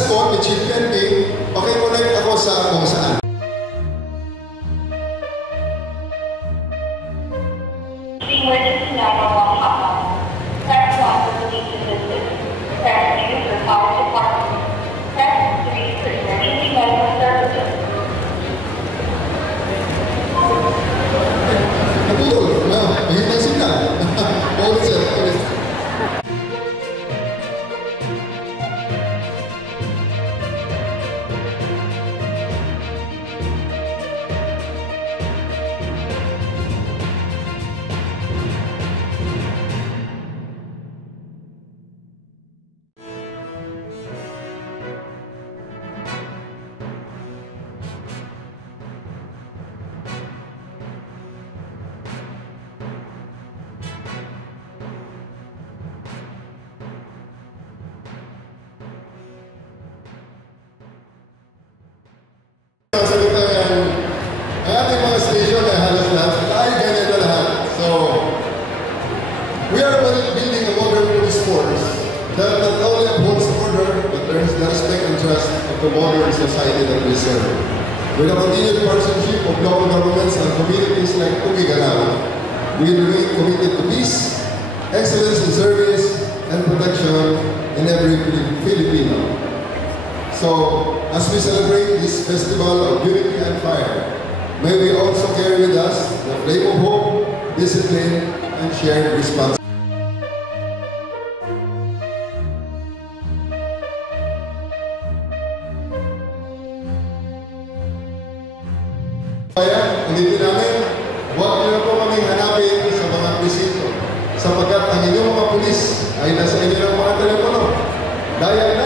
request ko ni Chief PNP, pakiconnect ako sa kung saan. The emergency 911 hotline. Press 1 for police assistance. Press 2 for fire department. Press 3 for emergency medical services. Naputol. Mahintay signal. Paulit sir. That not only upholds order, but earns the respect and trust of the modern society that we serve. With the continued partnership of local governments and communities like Tugigalao, we remain committed to peace, excellence in service, and protection in every Filipino. So, as we celebrate this festival of unity and fire, may we also carry with us the flame of hope, discipline, and shared responsibility. Kaya, ulitin namin, huwag niyo po kaming hanapin sa mga presinto sapagkat ang inyong mga pulis ay nasa inyo ng mga telepono. Dahil